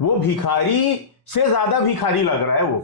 वो भिखारी से ज्यादा भिखारी लग रहा है वो।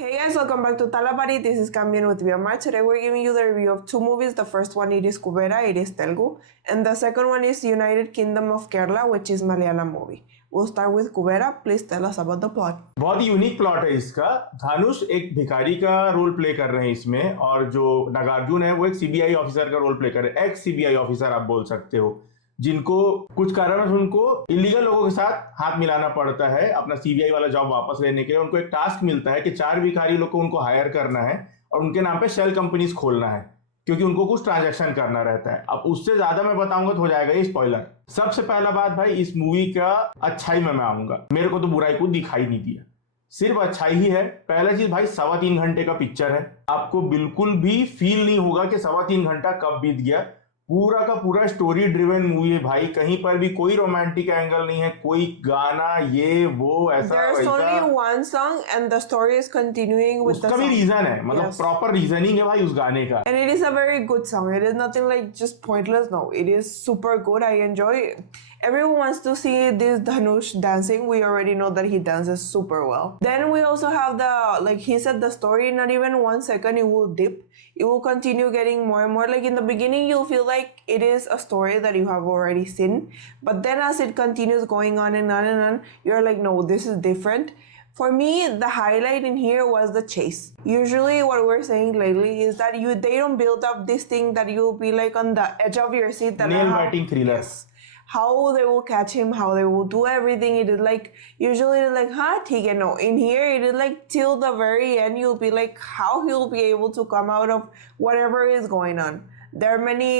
Hey guys, welcome back to Talapari. This is Cambian with Viamar. Today we're giving you the review of two movies. The first one, it is Kubera, it is Telugu. And the second one is United Kingdom of Kerala, which is Malayalam movie. We'll start with Kubera. Please tell us about the plot. बहुत ही unique plot है इसका। धनुष एक भिखारी का role play कर रहे हैं इसमें, और जो नागार्जुन है वो एक सीबीआई ऑफिसर का रोल प्ले कर रहे हैं। एक्स सीबीआई ऑफिसर आप बोल सकते हो, जिनको कुछ कारणवश उनको इलीगल लोगों के साथ हाथ मिलाना पड़ता है अपना सीबीआई वाला जॉब वापस लेने के लिए। उनको एक टास्क मिलता है कि 4 भिखारी लोग को उनको हायर करना है और उनके नाम पे शेल कंपनीज खोलना है, क्योंकि उनको कुछ ट्रांजैक्शन करना रहता है। अब उससे ज्यादा मैं बताऊंगा तो हो जाएगा ये स्पॉइलर। सबसे पहला बात भाई, इस मूवी का अच्छाई में मैं आऊंगा। मेरे को तो बुराई को दिखाई नहीं दिया, सिर्फ अच्छाई ही है। पहला चीज भाई, 3.25 घंटे का पिक्चर है। आपको बिल्कुल भी फील नहीं होगा कि 3.25 घंटा कब बीत गया। पूरा का पूरा स्टोरी ड्रिवन मूवी है भाई। कहीं पर भी कोई रोमांटिक एंगल नहीं है, कोई गाना ये वो ऐसा There's वैसा। only one song and the story is continuing with the उसका भी song. रीजन है, मतलब Yes. प्रॉपर रीजनिंग है भाई उस गाने का। And it is a very good song. It is nothing like just pointless. No, it is super good. I enjoy it. Everyone wants to see this Dhanush dancing. We already know that he dances super well. Then we also have the, like he said, the story, not even 1 second it will dip. It will continue getting more and more. Like in the beginning, you'll feel like it is a story that you have already seen. But then as it continues going on and on and on, you're like, no, this is different. For me, the highlight in here was the chase. Usually what we're saying lately is that they don't build up this thing that you'll be like on the edge of your seat. That Nail biting thriller. Yes. How they will catch him, how they will do everything. It is like, usually it's like, theek hai, no. In here, it is like till the very end, you'll be like, how he'll be able to come out of whatever is going on. There are many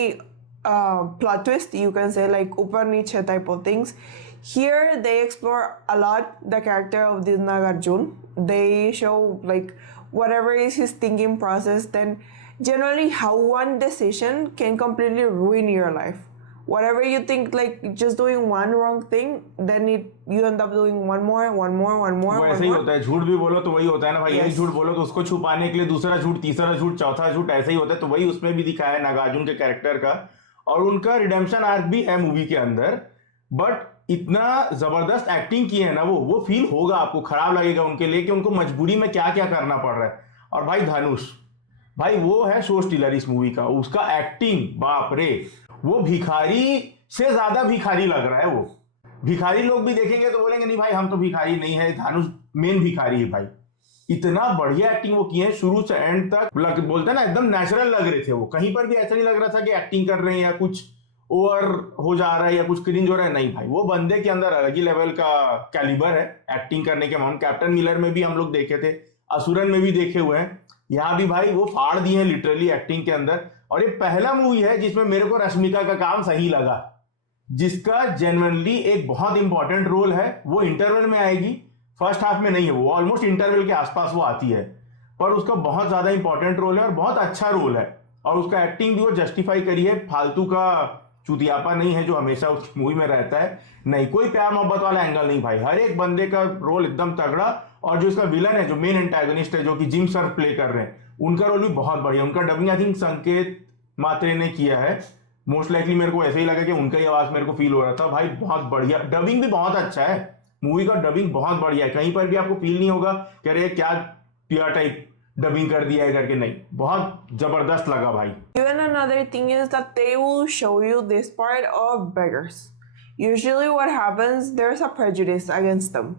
plot twists, you can say, like upar niche type of things. Here, they explore a lot the character of this Nagarjun. They show like whatever is his thinking process. Then generally how one decision can completely ruin your life. Whatever you think, like just doing one wrong thing, then you end up doing one more. वो ऐसे ही होता है। झूठ भी बोलो तो वही होता है ना भाई। Yes. एक झूठ बोलो तो उसको छुपाने के लिए दूसरा झूठ, तीसरा झूठ, चौथा झूठ, ऐसे ही होता है। तो वही उसमें भी दिखाया है नागार्जुन के कैरेक्टर का, और उनका रिडेम्पशन आर्क भी है मूवी के अंदर। बट इतना जबरदस्त एक्टिंग की है ना, वो फील होगा आपको, खराब लगेगा उनके लिए कि उनको मजबूरी में क्या क्या करना पड़ रहा है। और भाई धनुष भाई वो है शो स्टीलर इस मूवी का। उसका एक्टिंग बाप रे, वो भिखारी से ज्यादा भिखारी लग रहा है। वो भिखारी लोग भी देखेंगे तो बोलेंगे नहीं भाई हम तो भिखारी नहीं है, धनुष मेन भिखारी है भाई। इतना बढ़िया एक्टिंग वो किए हैं शुरू से एंड तक, बोलते हैं ना एकदम नेचुरल लग रहे थे वो। कहीं पर भी ऐसा नहीं लग रहा था कि एक्टिंग कर रहे हैं या कुछ ओवर हो जा रहा है या कुछ क्रिंज हो रहा है। नहीं भाई, वो बंदे के अंदर अलग ही लेवल का कैलिबर है एक्टिंग करने के। हम कैप्टन मिलर में भी हम लोग देखे थे, असुरन में भी देखे हुए हैं, यहाँ भी भाई वो फाड़ दिए हैं लिटरली एक्टिंग के अंदर। और ये पहला मूवी है जिसमें मेरे को रश्मिका का काम सही लगा, जिसका जेन्युइनली एक बहुत इंपॉर्टेंट रोल है। वो इंटरवल में आएगी, फर्स्ट हाफ में नहीं है, वो ऑलमोस्ट इंटरवल के आसपास वो आती है, पर उसका बहुत ज्यादा इंपॉर्टेंट रोल है और बहुत अच्छा रोल है। और उसका एक्टिंग भी वो जस्टिफाई करी है, फालतू का चुतियापा नहीं है जो हमेशा उस मूवी में रहता है। नहीं, कोई प्यार मोहब्बत वाला एंगल नहीं भाई, हर एक बंदे का रोल एकदम तगड़ा। और जो इसका विलन है, जो मेन एंटागोनिस्ट है, जो कि जिम सर प्ले कर रहे हैं, उनका रोल भी बहुत बढ़िया। उनका डबिंग आई थिंक संकेत मात्रे ने किया है, मोस्ट लाइकली मेरे को ऐसे ही लगा कि उनका ही आवाज मेरे को फील हो रहा था। भाई बहुत बढ़िया, डबिंग भी बहुत अच्छा है, मूवी का डबिंग बहुत बढ़िया है। कहीं पर भी आपको फील नहीं होगा कि अरे क्या पिया टाइप डबिंग कर दिया है करके, नहीं, बहुत जबरदस्त लगा भाई। Even another thing is that they will show you this part of beggars. Usually what happens, there's a prejudice against them.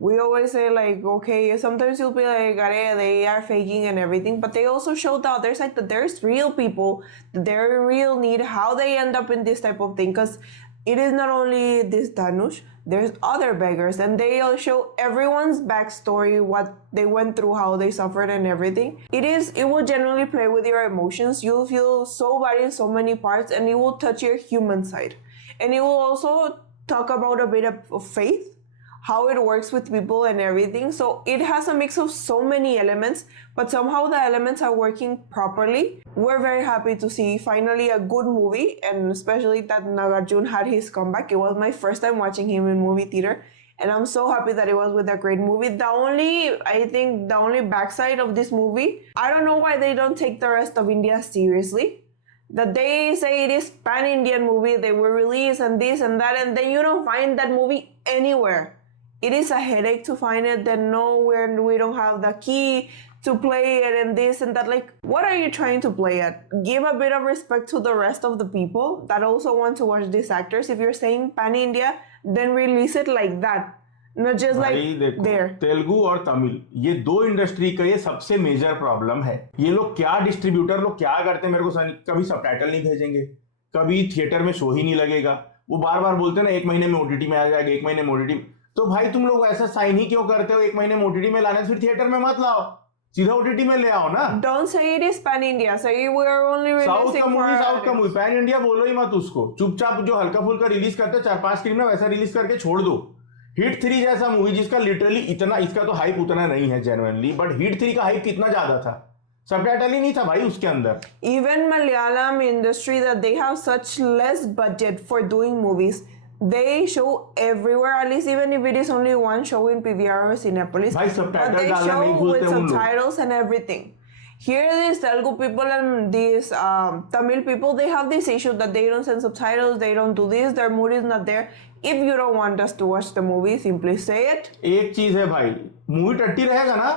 We always say like, okay, sometimes you'll be like, they are faking and everything, but they also show the other side that there's real people, that they're in real need, how they end up in this type of thing. Because it is not only this Dhanush, there's other beggars, and they all show everyone's backstory, what they went through, how they suffered and everything. It will generally play with your emotions. You'll feel so bad in so many parts, and it will touch your human side. And it will also talk about a bit of faith, how it works with people and everything. So it has a mix of so many elements, but somehow the elements are working properly. We're very happy to see finally a good movie, and especially that Nagarjun had his comeback. It was my first time watching him in movie theater, and I'm so happy that it was with a great movie. I think the only backside of this movie, I don't know why they don't take the rest of India seriously. That they say it is pan-Indian movie, they will release and this and that, and then you don't find that movie anywhere it is a headache to find it. Then no, we don't have the key to play it and this and that. Like, what are you trying to play at? Give a bit of respect to the rest of the people that also want to watch these actors. If you're saying pan India, then release it like that, not just like देखो, there. Telugu और तमिल, ये दो industry का ये सबसे major problem है। ये लोग क्या डिस्ट्रीब्यूटर लोग क्या करते हैं मेरे को कभी सबटाइटल नहीं भेजेंगे, कभी थिएटर में शो ही नहीं लगेगा। वो बार बार बोलते हैं ना 1 महीने में ओटीटी में आ जाएगा, 1 महीने में ओटीटी। तो भाई तुम लोग ऐसा साइन ही क्यों करते हो? 1 महीने में ओटीटी में लाने से फिर थिएटर में मत लाओ, सीधा ओटीटी में ले आओ ना। Don't say it is pan India. Say we are only releasing south का मूवी पैन इंडिया बोलो ही मत उसको। चुपचाप जो हल्का फुल्का रिलीज करते 4-5 स्क्रीन में वैसा रिलीज करके छोड़ दो। हिट 3 जैसा मूवी जिसका लिटरली इतना, इसका तो हाइप उतना नहीं है जेन्युइनली, बट हिट 3 का हाइप कितना ज्यादा था, सबटाइटल ही नहीं था भाई उसके अंदर। Even Malayalam industry, that they have such less budget for doing movies, they show everywhere, at least even if it is only one show in PVR or Cinepolis, भाई but subtitle they डालना नहीं show भूलते with उन लोग। subtitles and everything. Here these Telugu people and these Tamil people, they have this issue that they don't send subtitles, they don't do this, their mood is not there. If you don't want us to watch the movie, simply say it. एक चीज है भाई, movie टट्टी रहेगा ना,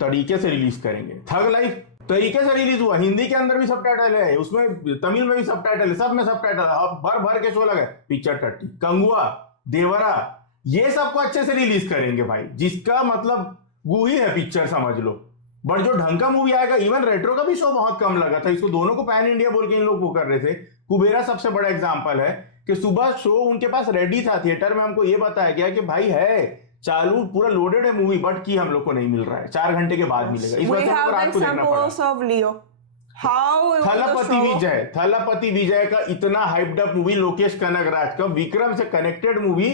तरीके से release करेंगे। थग लाइफ तरीके से रिलीज हुआ, हिंदी के अंदर भी सबटाइटल है, उसमें तमिल में भी सबटाइटल है, सब में सबटाइटल है, भर भर के शो लगे। पिक्चर टट्टी, कंगुआ, देवरा, ये सबको अच्छे से रिलीज करेंगे भाई, जिसका मतलब गू ही है पिक्चर समझ लो। बट जो ढंग का मूवी आएगा, इवन रेट्रो का भी शो बहुत कम लगा था, इसको दोनों को पैन इंडिया बोल के इन लोग वो कर रहे थे। कुबेरा सबसे बड़ा एग्जांपल है कि सुबह शो उनके पास रेडी था थिएटर में, हमको ये बताया गया कि भाई है चालू, पूरा लोडेड है मूवी, बट की हम लोग को नहीं मिल रहा है, 4 घंटे के बाद मिलेगा। इस We वजह से have रात को देखना example पड़ा। also of Leo. How it was Thalapathy a show. विजय, थलपति विजय का इतना hyped up movie, Lokesh Kanagaraj का विक्रम से कनेक्टेड मूवी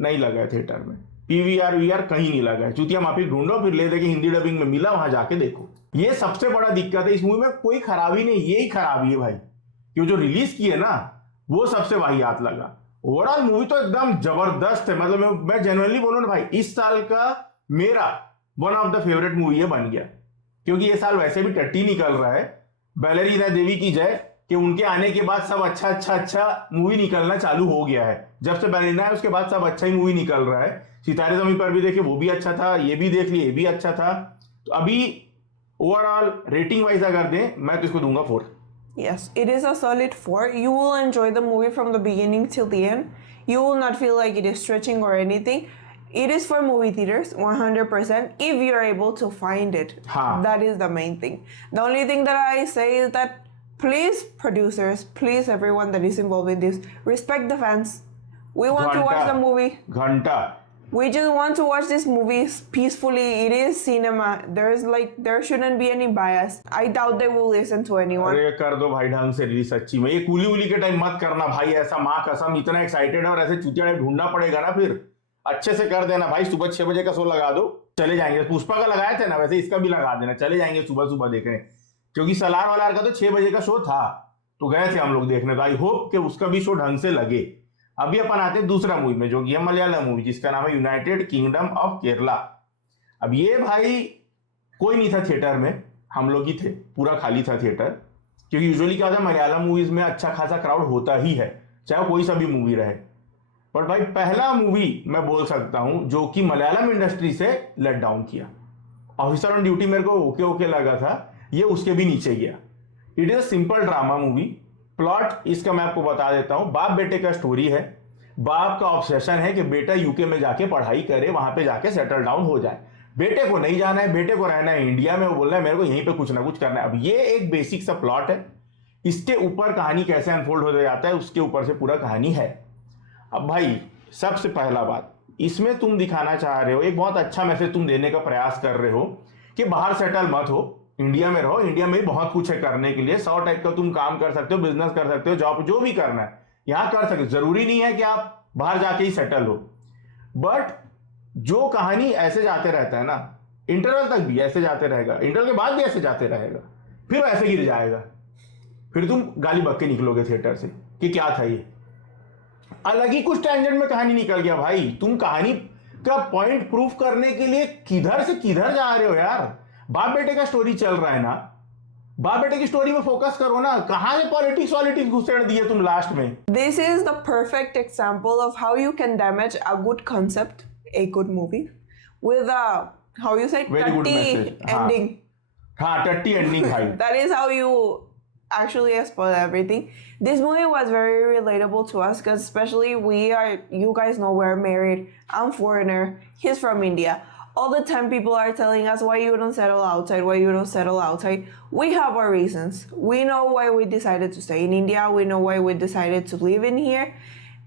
नहीं लगा है थिएटर में, पीवीआर वीआर कहीं नहीं लगा है। चूतिया माफी ढूंढो, फिर ले दे के हिंदी डबिंग में मिला, वहां जाके देखो। ये सबसे बड़ा दिक्कत है इस मूवी में, कोई खराबी नहीं, यही खराबी है भाई कि जो रिलीज की है ना वो सबसे वाहियात लगा। ओवरऑल मूवी तो एकदम जबरदस्त है, मतलब मैं जेन्युइनली बोलूं ना भाई, इस साल का मेरा one of the favourite movie है बन गया, क्योंकि ये साल वैसे भी टट्टी निकल रहा है। बैलेरीना देवी की जय कि उनके आने के बाद सब अच्छा मूवी निकलना चालू हो गया है। जब से बैलेरीना है उसके बाद सब अच्छा ही मूवी निकल रहा है। सितारे ज़मीं पर भी देखे, वो भी अच्छा था, ये भी देख लिए, ये भी अच्छा था। तो अभी ओवरऑल रेटिंग वाइज अगर दें, मैं तो इसको दूंगा 4। Yes, it is a solid 4. You will enjoy the movie from the beginning till the end. You will not feel like it is stretching or anything. It is for movie theaters, 100%, if you're able to find it. हाँ. That is the main thing. The only thing that I say is that please, producers, please, everyone that is involved in this, respect the fans. We want to watch the movie. घंटा We just want to watch this movie peacefully. It is cinema. There shouldn't be any bias. I doubt they will listen to anyone. अरे कर दो भाई ढंग से release सच्ची में। ये कूली उली के टाइम मत करना भाई ऐसा, माँ कसम, इतना एक्साइटेड है और ऐसे चुतिया टाइप ढूंढना पड़ेगा ना, फिर अच्छे से कर देना भाई। सुबह 6 बजे का शो लगा दो, चले जाएंगे। पुष्पा का लगाए थे ना, वैसे इसका भी लगा देना, चले जाएंगे सुबह सुबह देखने। क्योंकि सलार वालार का तो 6 बजे का शो था, तो गए थे हम लोग देखने। तो आई होप कि उसका भी शो ढंग से लगे। अभी अपन आते हैं दूसरा मूवी में, जो कि है मलयालम मूवी, जिसका नाम है यूनाइटेड किंगडम ऑफ केरला। अब ये भाई कोई नहीं था थिएटर में, हम लोग ही थे, पूरा खाली था थिएटर। क्योंकि यूजुअली क्या होता है, मलयालम मूवीज में अच्छा खासा क्राउड होता ही है, चाहे कोई सा भी मूवी रहे। बट भाई पहला मूवी मैं बोल सकता हूं जो कि मलयालम इंडस्ट्री से लेट डाउन किया। ऑफिसर ऑन ड्यूटी मेरे को ओके ओके लगा था, ये उसके भी नीचे गया। It is a simple drama movie. Plot इसका मैं आपको बता देता हूं। बाप बेटे का स्टोरी है। बाप का ऑब्सेशन है कि बेटा यूके में जाके पढ़ाई करे, वहां पे जाके सेटल डाउन हो जाए। बेटे को नहीं जाना है, बेटे को रहना है इंडिया में। वो बोल रहा है मेरे को यहीं पे कुछ ना कुछ करना है। अब ये एक बेसिक सा प्लॉट है, इसके ऊपर कहानी कैसे अनफोल्ड हो जाता है उसके ऊपर से पूरा कहानी है। अब भाई सबसे पहला बात, इसमें तुम दिखाना चाह रहे हो, एक बहुत अच्छा मैसेज तुम देने का प्रयास कर रहे हो कि बाहर सेटल मत हो, इंडिया में रहो। इंडिया में भी बहुत कुछ है करने के लिए, 100 टाइप का तुम काम कर सकते हो, बिजनेस कर सकते हो, जॉब जो भी करना है यहां कर सकते हो। जरूरी नहीं है कि आप बाहर जाके ही सेटल हो। बट जो कहानी ऐसे जाते रहता है ना, इंटरवल तक भी ऐसे जाते रहेगा, इंटरवल के बाद भी ऐसे जाते रहेगा, फिर ऐसे गिर जाएगा, फिर तुम गाली बक के निकलोगे थिएटर से कि क्या था ये। अलग ही कुछ टेंजेंट में कहानी निकल गया भाई। तुम कहानी का पॉइंट प्रूफ करने के लिए किधर से किधर जा रहे हो यार। बाप बेटे का स्टोरी चल रहा है ना, बाप बेटे की स्टोरी में फोकस करो ना। कहां से पॉलिटिक्स घुसेड़ दिए तुम लास्ट में। This is the perfect example of how you can damage a good concept a good movie with a, how you say, Very good tutty message. हाँ. ending. हाँ, टट्टी एंडिंग भाई. That is how you actually spoil everything. This movie was very relatable to us because especially you guys know we're married. I'm foreigner. He's from India. All the time people are telling us why you don't settle outside, why you don't settle outside. We have our reasons. We know why we decided to stay in India. We know why we decided to live in here.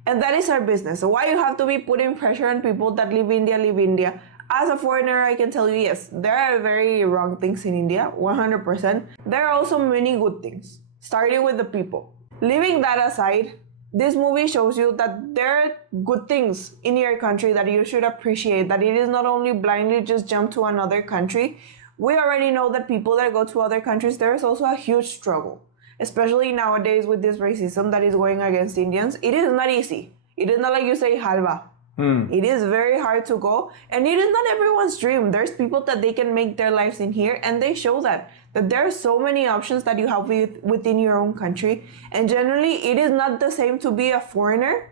And that is our business. So why you have to be putting pressure on people that live India? As a foreigner, I can tell you, yes, there are very wrong things in India, 100%. There are also many good things, starting with the people. Leaving that aside, this movie shows you that there are good things in your country that you should appreciate, that it is not only blindly just jump to another country. We already know that people that go to other countries, there is also a huge struggle, especially nowadays with this racism that is going against Indians. It is not easy. It is not like you say halva. It is very hard to go, and it is not everyone's dream. There's people that they can make their lives in here, and they show that there are so many options that you have within your own country. And generally, it is not the same to be a foreigner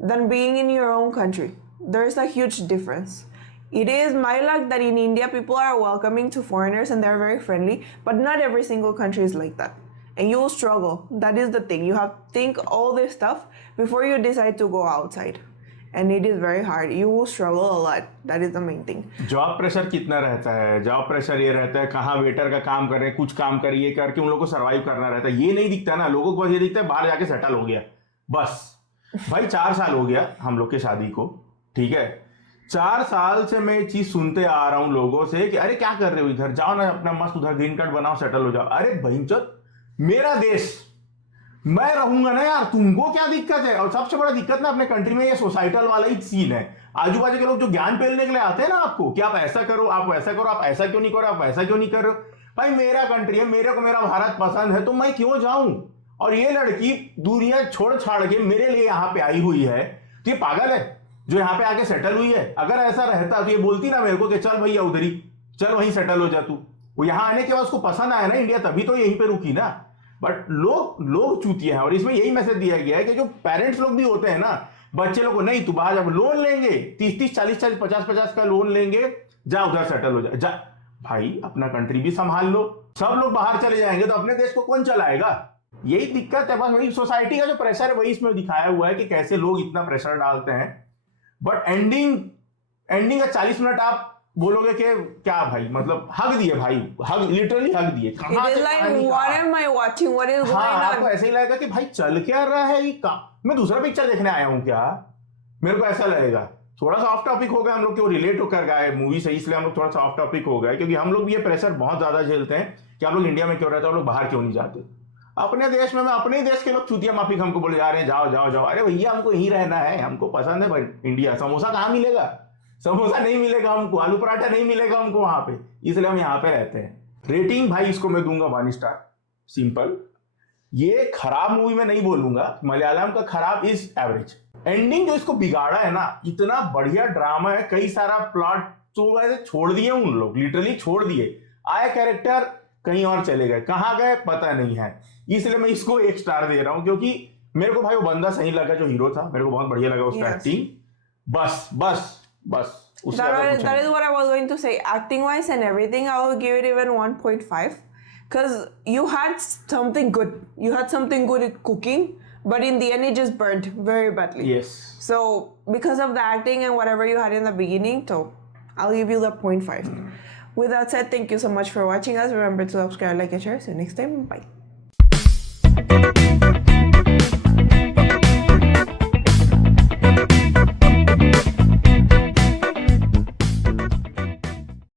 than being in your own country. There's a huge difference. It is my luck that in India, people are welcoming to foreigners and they're very friendly, but not every single country is like that. And you will struggle. That is the thing. You have to think all this stuff before you decide to go outside. And it is very hard. You will struggle a lot. That is the main thing. Job pressure कितना रहता है? Job pressure ये रहता है कहाँ waiter का काम कर रहे हैं, कुछ काम करिए करके उन लोगों को सर्वाइव करना रहता है. ये नहीं दिखता ना लोगों को. बस ये दिखता है बाहर जाके सेटल हो गया बस. भाई 4 साल हो गया हम लोग के शादी को, ठीक है. 4 साल से मैं ये चीज सुनते आ रहा हूँ लोगों से कि अरे क्या कर रहे हो इधर, जाओ ना अपना मस्त उधर ग्रीन कार्ड बनाओ, सेटल हो जाओ. अरे भैंचोद, मेरा देश, मैं रहूंगा ना यार, तुमको क्या दिक्कत है? और सबसे बड़ा दिक्कत ना अपने कंट्री में ये सोसाइटल वाला ही सीन है. आजू बाजू के लोग जो ज्ञान पेलने के लिए आते हैं ना आपको कि आप ऐसा करो, आप वैसा करो, आप ऐसा क्यों नहीं करो, आप वैसा क्यों नहीं कर रहे हो. भाई मेरा कंट्री है, मेरे को मेरा भारत पसंद है, तो मैं क्यों जाऊं? और ये लड़की दुनिया छोड़ छाड़ के मेरे लिए यहाँ पे आई हुई है, तो ये पागल है जो यहाँ पे आके सेटल हुई है. अगर ऐसा रहता तो ये बोलती ना मेरे को कि चल भैया उधर ही चल, वहीं सेटल हो जा तू. वो यहाँ आने के बाद उसको पसंद आया ना इंडिया, तभी तो यहीं पे रुकी ना. बट लोग चूतिए हैं. और इसमें यही मैसेज दिया गया है कि जो पेरेंट्स लोग भी होते हैं ना, बच्चे लोग को नहीं तू बाहर जब लोन लेंगे 30-30, 40-40, 50-50 का लोन लेंगे, जा उधर सेटल हो जा. भाई अपना कंट्री भी संभाल लो. सब लोग बाहर चले जाएंगे तो अपने देश को कौन चलाएगा? यही दिक्कत है. बस वही सोसाइटी का जो प्रेशर है वही इसमें दिखाया हुआ है कि कैसे लोग इतना प्रेशर डालते हैं. बट एंडिंग का 40 मिनट आप बोलोगे कि क्या भाई, मतलब हग दिए भाई, हग लिटरली हग दिए. It is like what am I watching? What is going on? आपको ऐसे ही लगेगा कि भाई चल क्या रहा है ये का, मैं दूसरा पिक्चर देखने आया हूँ क्या? मेरे को ऐसा लगेगा. थोड़ा सा ऑफ टॉपिक हो गया हम लोग के, वो रिलेट होकर गए मूवी से, इसलिए हम लोग थोड़ा सा ऑफ टॉपिक हो गए क्योंकि हम लोग भी ये प्रेशर बहुत ज्यादा झेलते हैं कि आप लोग इंडिया में क्यों रहते हो, आप लोग बाहर क्यों नहीं जाते. अपने देश में अपने ही देश के लोग चुतिया माफिक हमको बोले जा रहे हैं जाओ जाओ जाओ. अरे भैया हमको यहीं रहना है, हमको पसंद है भाई इंडिया. समोसा कहाँ मिलेगा? समोसा नहीं मिलेगा हमको, आलू पराठा नहीं मिलेगा हमको वहां पे, इसलिए हम यहाँ पे रहते हैं. रेटिंग भाई इसको मैं दूंगा 1 स्टार. सिंपल. ये खराब मूवी में नहीं बोलूंगा, मलयालम का खराब इज एवरेज. एंडिंग जो इसको बिगाड़ा है ना, इतना बढ़िया ड्रामा है, कई सारा प्लॉट तो ऐसे छोड़ दिए उन लोग, लिटरली छोड़ दिए. आए कैरेक्टर कहीं और चले गए, कहाँ गए पता नहीं है. इसलिए मैं इसको 1 स्टार दे रहा हूं क्योंकि मेरे को भाई वो बंदा सही लगा जो हीरो था, मेरे को बहुत बढ़िया लगा उसका एक्टिंग. बस that is what I was going to say. Acting wise and everything, I will give it even 1.5 because you had something good. You had something good at cooking, but in the end it just burnt very badly. Yes. So because of the acting and whatever you had in the beginning, so I'll give you the 0.5. With that said, thank you so much for watching us. Remember to subscribe, like, and share. See you next time. Bye.